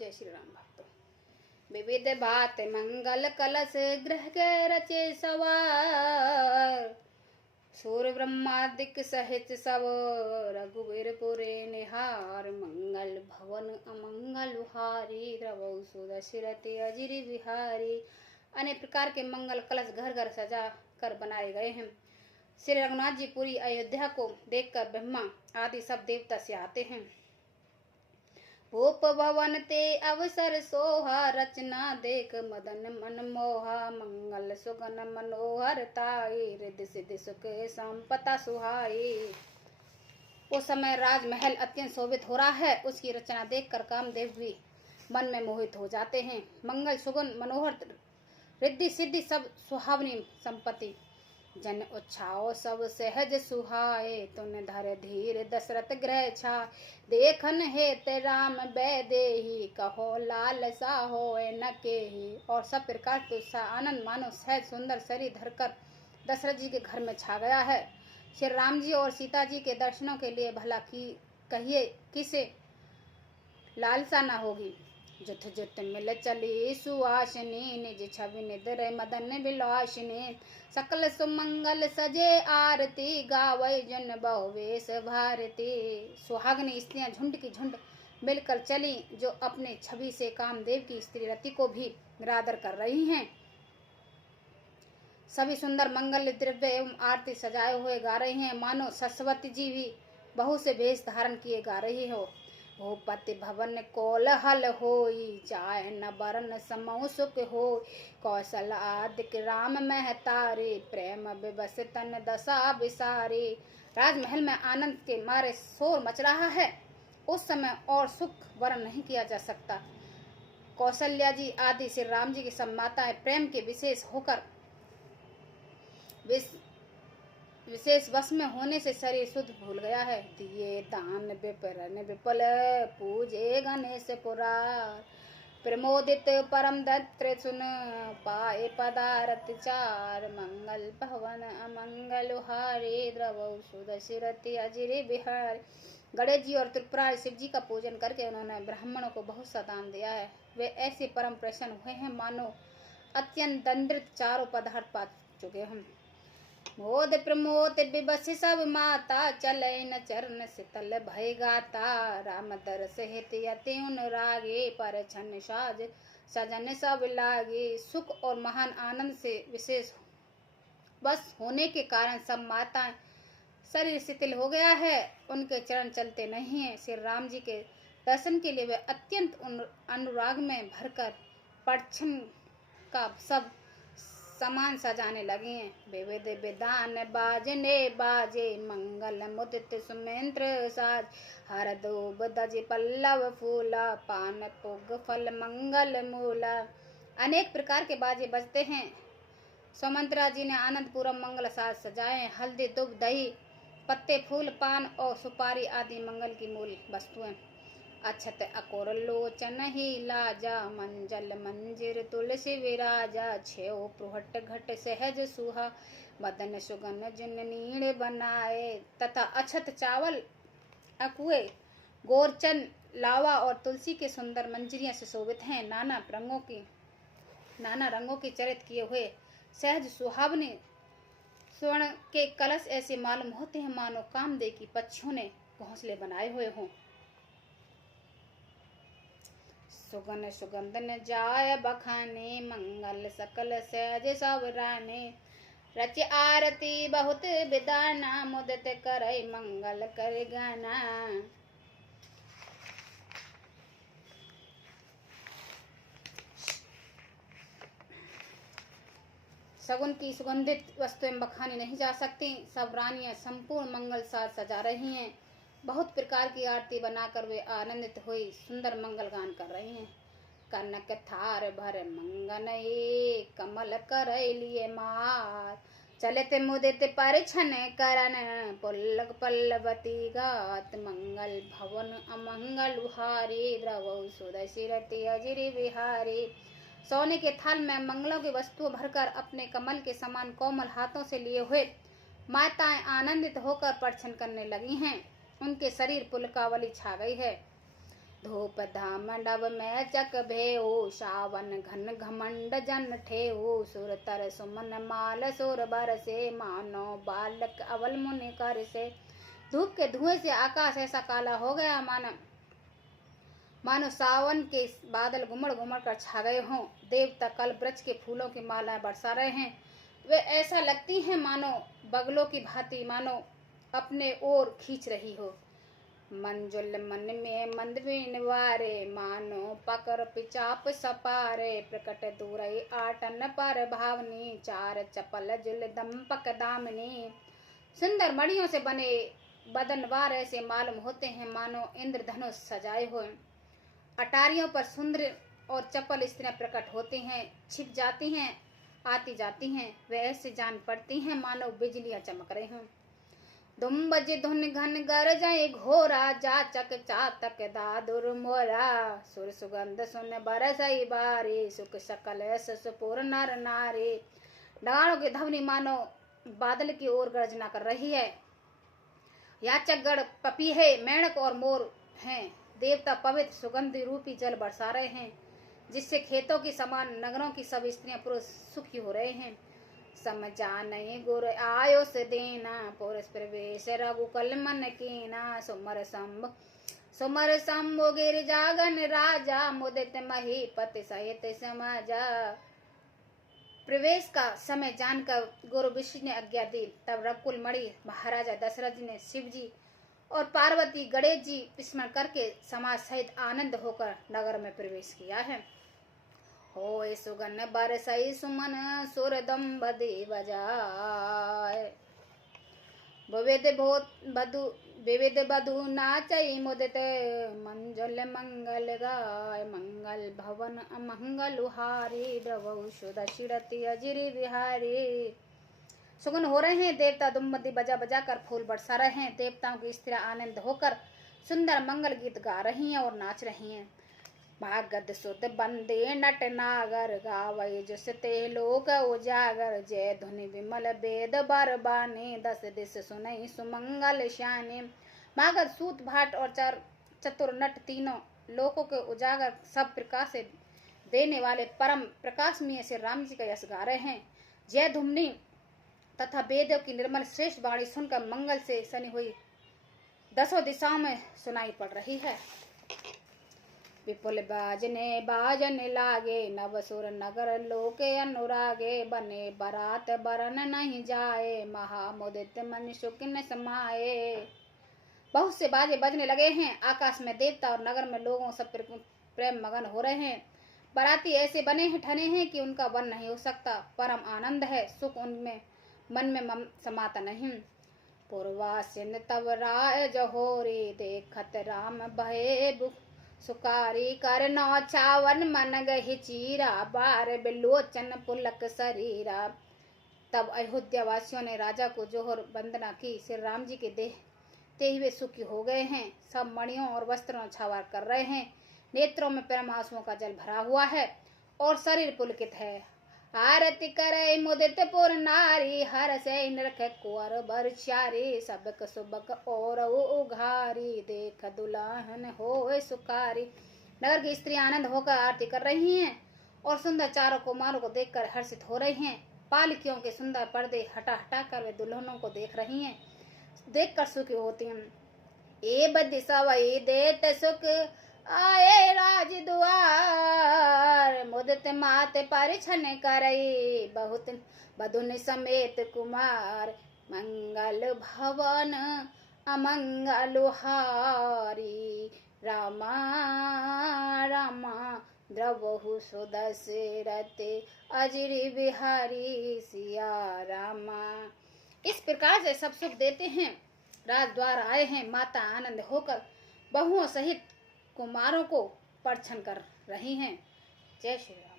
जय श्री राम भक्तों। विविध भात मंगल कलश ग्रह के रचे सवार, सूर्य ब्रह्मादिक सहित सब रघुवीर पुरे निहार। मंगल भवन अमंगल हारी, द्रवौ सुदशरथि अजिर बिहारी। अनेक प्रकार के मंगल कलश घर घर सजा कर बनाए गए हैं। श्री रघुनाथ जी पूरी अयोध्या को देखकर ब्रह्मा आदि सब देवता से आते हैं। भूप भवन ते अवसर सोहा, रचना देख मदन मन मोहा। मंगल सुगन मनोहर ताई, रिद्धि सिद्धि सुख संपदा सुहाई। उस समय राजमहल अत्यंत शोभित हो रहा है। उसकी रचना देखकर कामदेव भी मन में मोहित हो जाते हैं। मंगल सुगन मनोहर रिद्धि सिद्धि सब सुहावनी संपत्ति, जन उत्साह सब सहज सुहाए। तुन धर धीर दशरथ ग्रह छा, देखन हेत राम बैदेही। कहो लाल सा होए न केही। और सब प्रकार के उत्साह आनंद मानो सहज सुंदर शरीर धरकर दशरथ जी के घर में छा गया है। श्री राम जी और सीता जी के दर्शनों के लिए भला की कहिए किसे लालसा न होगी। जुठ जुठ मिल चली सुहासिनी, निज छवि निधर मदन विलासिनी। सकल सुमंगल सजे आरती, गावै जन बहुवेश भारती। सुहागनी स्त्रियां झुंड की झुंड मिलकर चली, जो अपने छवि से कामदेव की स्त्री रति को भी निरादर कर रही हैं। सभी सुंदर मंगल द्रव्य एवं आरती सजाए हुए गा रही हैं, मानो सरस्वती जी भी बहु से वेश धारण किए गा रही हो। भूपति भवन कोलहल होई, जाय न बरन समौ सुख होय। कौशल आदिक राम महतारी, प्रेम विवश तन दशा विसारी। राजमहल में आनंद के मारे शोर मच रहा है। उस समय और सुख वर्ण नहीं किया जा सकता। कौशल्या जी आदि श्री राम जी की सब माताएं प्रेम के विशेष वश में होने से शरीर शुद्ध भूल गया है। दिए दान विपरन विपल, पूजे गणेश पुरार। प्रमोदित परम दत्र सुन, पाए पदारथ चार। मंगल भवन अमंगल हारे, द्रवौ सुदशरथि अजिर बिहार। गणेश जी और त्रिपुरारी शिव जी का पूजन करके उन्होंने ब्राह्मणों को बहुत सा दान दिया है। वे ऐसे परम प्रसन्न हुए हैं मानो अत्यंत दंडित चारों पदार्थ पा चुके हैं। मोद प्रमोद विवश सब माता, चले न चरण शीतल भय गाता। राम दरस हित अति अनुरागे, पर छन साज सजन सब लागे। सुख और महान आनंद से विशेष बस होने के कारण सब माताएं शरीर शिथिल हो गया है, उनके चरण चलते नहीं है। श्री राम जी के दर्शन के लिए वे अत्यंत अनुराग में भरकर परछन का सब सामान सजाने लगे हैं। विविध विधान बाजने बाजे, मंगल मुदित सुमेंद्र साज। हर दूब दज पल्लव फूला, पान पुग फल मंगल मूला। अनेक प्रकार के बाजे बजते हैं। सुमंत्रा जी ने आनंद पूर्व मंगल साज सजाए। हल्दी दुब दही पत्ते फूल पान और सुपारी आदि मंगल की मूल वस्तुएं। अक्षत अकोर लोचन ही लाजा, मंजल मंजिर तुलसी विराजा। छेव पृहट घट सहज सुहा, मदन सुगन जुन नीड़ बनाए। तथा अक्षत चावल अकुए गोरचन लावा और तुलसी के सुंदर मंजरियां से शोभित हैं। नाना रंगों के चरित किए हुए सहज सुहावने स्वर्ण के कलश ऐसे मालूम होते हैं मानो कामदेव की पक्षियों ने घोंसले बनाए हुए हों। सुगन सुगंधन जाय बखाने, मंगल सकल सहज सब राने। रच आरती बहुत विदाना, मुदित करई मंगल कर गाना। सगुन की सुगंधित वस्तुएं बखानी नहीं जा सकती। सब रानियां संपूर्ण मंगल साज सजा रही हैं। बहुत प्रकार की आरती बनाकर वे आनंदित हुई सुंदर मंगल गान कर रही हैं। कनक थार भर मंगन कमल कर लिए मार। चलित मुदित परिछन करन, पुल्लक पल्लवती गात। मंगल भवन अमंगल हारी, द्रवौ सुदशरथि अजिर बिहारी। सोने के थाल में मंगलों की वस्तुएं भरकर अपने कमल के समान कोमल हाथों से लिए हुए माताएं आनंदित होकर परछन करने लगी हैं। उनके शरीर पुलकावली छा गई है। धूप धाम डब में चक भेऊ, सावन घन घमंड जन ठेऊ, सुर तर सुमन माल सुर बरसे, मानो बालक अवल मुनि कर से। धूप के धुएं से आकाश ऐसा काला हो गया मानो सावन के बादल घुमड़ घुमड़ कर छा गए हों। देवता कल वृक्ष के फूलों की मालाएं बरसा रहे हैं। वे ऐसा लगती हैं मानो बगलों की भांति, मानो अपने ओर खींच रही हो। मंजुल मन में मंदवीन वारे, मानो पकर पिचाप सपारे, प्रकट दूरई आटन पर भावनी, चार चपल जुल दंपक दामनी। सुंदर मणियों से बने बदनवार ऐसे मालूम होते हैं मानो इंद्रधनुष सजाए हुए। अटारियों पर सुंदर और चपल स्त्रियां प्रकट होती हैं, छिप जाती हैं, आती जाती हैं। वे ऐसे जान पड़ती हैं मानो बिजलियां चमक रही हों। दुम बजे धुन घन गर जाए घोरा, जाचक चातक दादुर मोरा, सुर सुगंध सुन बरसई बारी, सुख सकल सुपुर नर नारी। डगाड़ों की ध्वनि मानो बादल की ओर गर्जना कर रही है। याचक गण पपीहे मेंढक और मोर हैं। देवता पवित्र सुगंधि रूपी जल बरसा रहे हैं, जिससे खेतों की समान नगरों की सब स्त्रियां पुरुष सुखी हो रहे हैं। समझाने गुर आयो से देना, पुरुष प्रवेश रघुकुल मन कीना, सुमर शंभु गिर जागन राजा, मुदित महीपति सहित समाजा। प्रवेश का समय जानकर गुरु विष्णु ने आज्ञा दी। तब रघुकुल मणि महाराजा दशरथ जी ने शिव जी और पार्वती गणेश जी स्मरण करके समाज सहित आनंद होकर नगर में प्रवेश किया है। होय सुगन बरसई सुमन सुर दम्बदि बजाय, विविध बधु नाचई मुदित, मंजुल मंगल गाय, मंगल भवन अमंगल हारी, द्रवौ सुध शिरति अजिरि बिहारी। सुगन हो रहे हैं, देवता दुम्बदी बजा बजा कर फूल बरसा रहे हैं। देवताओं की स्त्रियां आनंद होकर सुंदर मंगल गीत गा रही हैं और नाच रही हैं। भागद सुत बंदे नट नागर, गावई जस ते लोक उजागर, जय धुनि विमल वेद बर बानी, दस दिस सुनई सुमंगल श्यानी। भागद सूत भाट और चतुर नट तीनों लोकों के उजागर सब प्रकाश से देने वाले परम प्रकाशमय से राम जी का यश गा रहे हैं। जय धुनि तथा वेदों की निर्मल श्रेष्ठ वाणी सुनकर मंगल से सनी हुई दसों दिशाओं में सुनाई पड़ रही है। विपुल बाजन लागे, नवसुर नगर लोके अनुरागे, बने बरात बरन नहीं जाए, महामुदित मन सुख न समाये। बहुत से बाजे बजने लगे हैं। आकाश में देवता और नगर में लोगों सब प्रेम मगन हो रहे हैं। बराती ऐसे बने हैं ठने हैं कि उनका वन नहीं हो सकता। परम आनंद है, सुख उनमें मन में समाता नहीं। पूर्वासिन तब राय जहोरी, देखत राम भये सुकारी, कर नौ चावन मन गहि चीरा, बार बिलोचन पुलक शरीरा। तब अयोध्या वासियों ने राजा को जोहर वंदना की। श्री राम जी के देखते हुए सुखी हो गए हैं। सब मणियों और वस्त्रों छावर कर रहे हैं। नेत्रों में प्रेम आंसुओं का जल भरा हुआ है और शरीर पुलकित है। आरती करे मुदित पुर नारी, हर से नरख कुंवर बरचारी, सबक सुबक और उघारी, देख दुल्हन होए सुखारी। नगर की स्त्री आनंद होकर आरती कर रही हैं और सुंदर चारों कुमारों को देखकर हर्षित हो रही हैं। पालकियों के सुंदर पर्दे हटा हटा कर वे दुल्हनों को देख रही हैं, देखकर सुखी होती हैं। ए बदि सवई देत सुख आए राज दुआर, मुदित मात परिछन करई, बहुत बधुन समेत कुमार, मंगल भवन अमंगल हारी, रामा रामा द्रवहु सुदशरथ अजिरि बिहारी, सिया रामा। इस प्रकार से सब सुख देते हैं। राजद्वार आए हैं। माता आनंद होकर बहुओं सहित कुमारों को परिछन कर रही हैं। जय श्री राम।